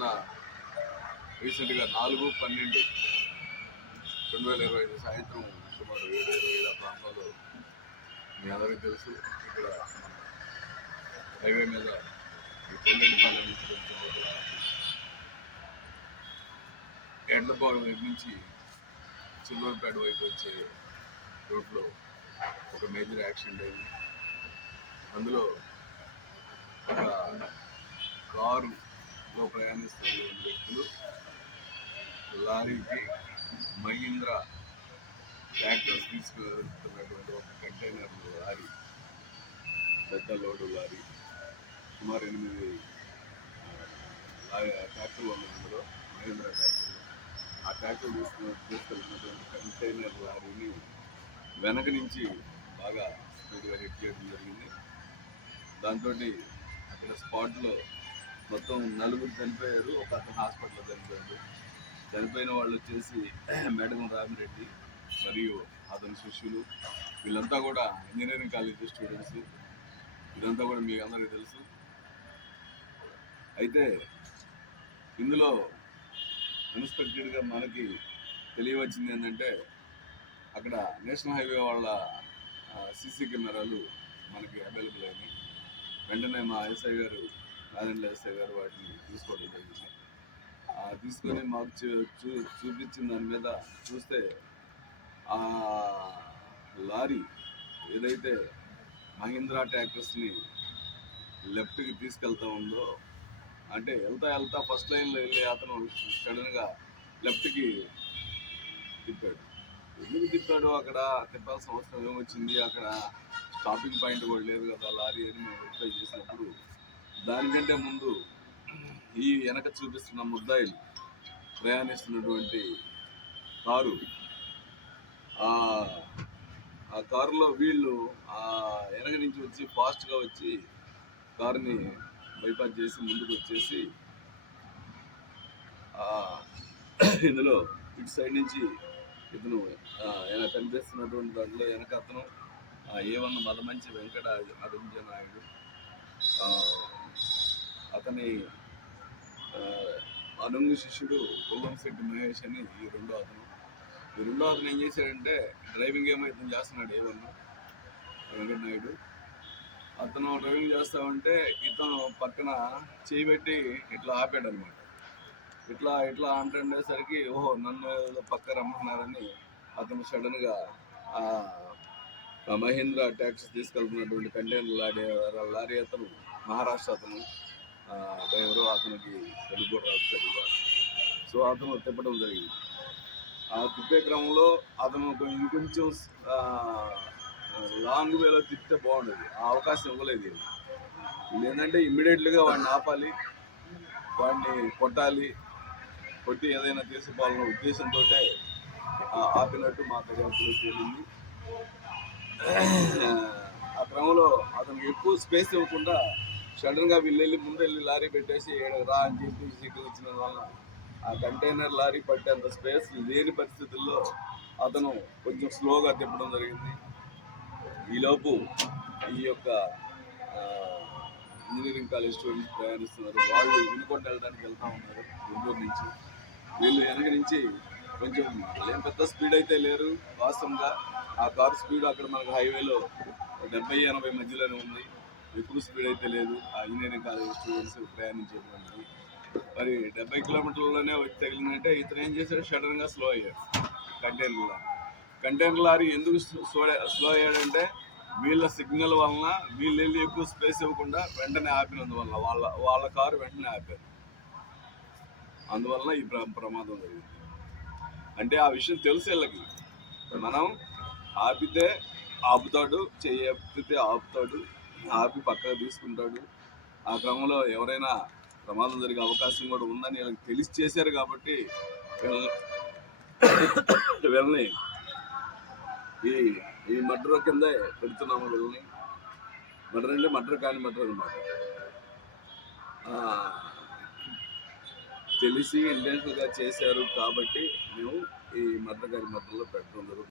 మొన్న రీసెంట్గా 4/12/2025 సాయంత్రం సుమారు 7:20 ప్రాంతంలో మీ అందరికీ తెలుసు ఇక్కడ హైవే మీద ఈ కొల్లెండిపాలెం నుంచి కొంచెం ఎండ్లపాలెం దగ్గర నుంచి చిల్వర్పేట వైపు వచ్చే రోడ్లో ఒక మేజర్ యాక్సిడెంట్ అయింది. అందులో ఒక కారులో ప్రయాణిస్తున్న వ్యక్తులు లారీకి మహీంద్రా ట్రాక్టర్స్ తీసుకువెళ్తున్నటువంటి ఒక కంటైనర్ లారీ, పెద్ద లోడు లారీ, సుమారు 8 ట్రాక్టర్లు ఉన్నాయి. అందులో మహీంద్రా ట్రాక్టర్లు. ఆ ట్రాక్టర్ తీసుకెళ్తున్నటువంటి కంటైనర్ లారీని వెనక నుంచి బాగా స్పీడ్గా హిట్ చేయడం జరిగింది. దాంతో అక్కడ స్పాట్లో మొత్తం 4 చనిపోయారు. ఒక అతను హాస్పిటల్లో చనిపోయాడు. చనిపోయిన వాళ్ళు వచ్చేసి మేడం రామిరెడ్డి మరియు అతని శిష్యులు. వీళ్ళంతా కూడా ఇంజనీరింగ్ కాలేజ్ స్టూడెంట్స్. ఇదంతా కూడా మీకు అందరికీ తెలుసు. అయితే ఇందులో అన్ఎక్స్పెక్టెడ్గా మనకి తెలియవచ్చింది ఏంటంటే, అక్కడ నేషనల్ హైవే వాళ్ళ సీసీ కెమెరాలు మనకి అవైలబుల్ అయినాయి. వెంటనే మా ఎస్ఐ గారు, నారాయణ ఎస్ఐ గారు వాటిని తీసుకోవడం జరిగింది. తీసుకొని మాకు చూపించిన దాని మీద చూస్తే ఆ లారీ ఏదైతే మహీంద్రా ట్రాక్టర్స్ని లెఫ్ట్కి తీసుకెళ్తా ఉందో, అంటే వెళ్తా ఫస్ట్ లైన్లో వెళ్ళి అతను సడన్గా లెఫ్ట్కి తిప్పాడు. ఎందుకు తిప్పాడు? అక్కడ తిప్పాల్సిన అవసరం ఏమొచ్చింది? అక్కడ స్టాపింగ్ పాయింట్ కూడా లేదు కదా లారీ అని మేము వెరిఫై చేసినప్పుడు, దానికంటే ముందు ఈ వెనక చూపిస్తున్న ముద్దాయిలు ప్రయాణిస్తున్నటువంటి కారు, ఆ కారులో వీళ్ళు వెనక నుంచి వచ్చి ఫాస్ట్గా వచ్చి కారుని బైపాస్ చేసి ముందుకు వచ్చేసి ఇందులో ఇటు సైడ్ నుంచి ఇతను కనిపిస్తున్నటువంటి దాంట్లో వెనక అతను A1 మదమంచి వెంకట అడుంజనాయుడు, అతని అనుంగు శిష్యుడు పుల్లంశెట్టి మహేష్ అని ఈ రెండో అతను ఏం చేశాడంటే, డ్రైవింగ్ ఏమో ఇతను చేస్తున్నాడు A1 వెంకటనాయుడు. అతను డ్రైవింగ్ చేస్తా ఉంటే ఇతను పక్కన చేయబెట్టి ఇట్లా ఆపాడు అనమాట. ఇట్లా అంటుండేసరికి ఓహో నన్ను పక్క రమ్మంటున్నారని అతను సడన్గా మహీంద్రా ట్యాక్సీ తీసుకెళ్తున్నటువంటి కంటైనర్ లారీ అతను మహారాష్ట్ర అతను డ్రైవరు, అతనికి తెలుగు కూడా రాదు సరిగా. సో అతను తిప్పడం జరిగింది. ఆ తిప్పే క్రమంలో అతను ఇంకొంచెం లాంగ్ వేలో తిప్పితే బాగుండేది. ఆ అవకాశం ఇవ్వలేదు. ఇది ఏంటంటే ఇమ్మీడియట్లీగా వాడిని ఆపాలి, వాడిని కొట్టి ఏదైనా తీసుకోవాలన్న ఉద్దేశంతో ఆపినట్టు మా దర్యాప్తులో తేలింది. ఆ క్రమంలో అతనికి ఎక్కువ స్పేస్ ఇవ్వకుండా సడన్గా వీళ్ళు ముందెళ్ళి లారీ పెట్టేసి రా అని చెప్పి సిగ్నల్ ఇచ్చిన వల్ల ఆ కంటైనర్ లారీ పట్టేంత స్పేస్ లేని పరిస్థితుల్లో అతను కొంచెం స్లోగా తిప్పడం జరిగింది. ఈలోపు ఈ యొక్క ఇంజనీరింగ్ కాలేజ్ స్టూడెంట్స్ ప్రయాణిస్తున్నారు. వాళ్ళు వినుకొండ వెళ్ళడానికి వెళ్తూ ఉన్నారు గుంటూరు నుంచి. వీళ్ళు వెనక నుంచి కొంచెం ఏం పెద్ద స్పీడ్ అయితే లేరు వాస్తవంగా. ఆ కారు స్పీడ్ అక్కడ మనకు హైవేలో 70-80 మధ్యలోనే ఉంది. ఎక్కువ స్పీడ్ అయితే లేదు ఆ ఇంజనీరింగ్ కాలేజ్ స్టూడెంట్స్ ప్రయాణించేటువంటిది. మరి 70 కిలోమీటర్లలోనే వచ్చి తగిలిందంటే ఇతను ఏం చేశాడు, సడన్గా స్లో అయ్యాడు. కంటైనర్ లారీ ఎందుకు స్లో అయ్యాడంటే, వీళ్ళ సిగ్నల్ వలన వీళ్ళు వెళ్ళి ఎక్కువ స్పేస్ ఇవ్వకుండా వెంటనే ఆపినందువల్ల వాళ్ళ కారు వెంటనే ఆపారు. అందువల్ల ఈ ప్రమాదం జరిగింది. అంటే ఆ విషయం తెలుసు వీళ్ళకి. మనం ఆపితే ఆపుతాడు, చెయ్యితే ఆపుతాడు, ఆపి పక్కకు తీసుకుంటాడు. ఆ క్రమంలో ఎవరైనా ప్రమాదం జరిగే అవకాశం కూడా ఉందని వీళ్ళకి తెలిసి చేశారు కాబట్టి వీళ్ళని ఈ మర్డర్ కిందే పెడుతున్నాము. వీళ్ళని మర్డర్ అంటే మర్డర్ కాని మర్డర్ అన్నమాట. తెలిసి ఇంటెన్షన్గా చేశారు కాబట్టి మేము ఈ మర్డర్ కాని మర్డర్లో పెట్టడం జరుగుతుంది.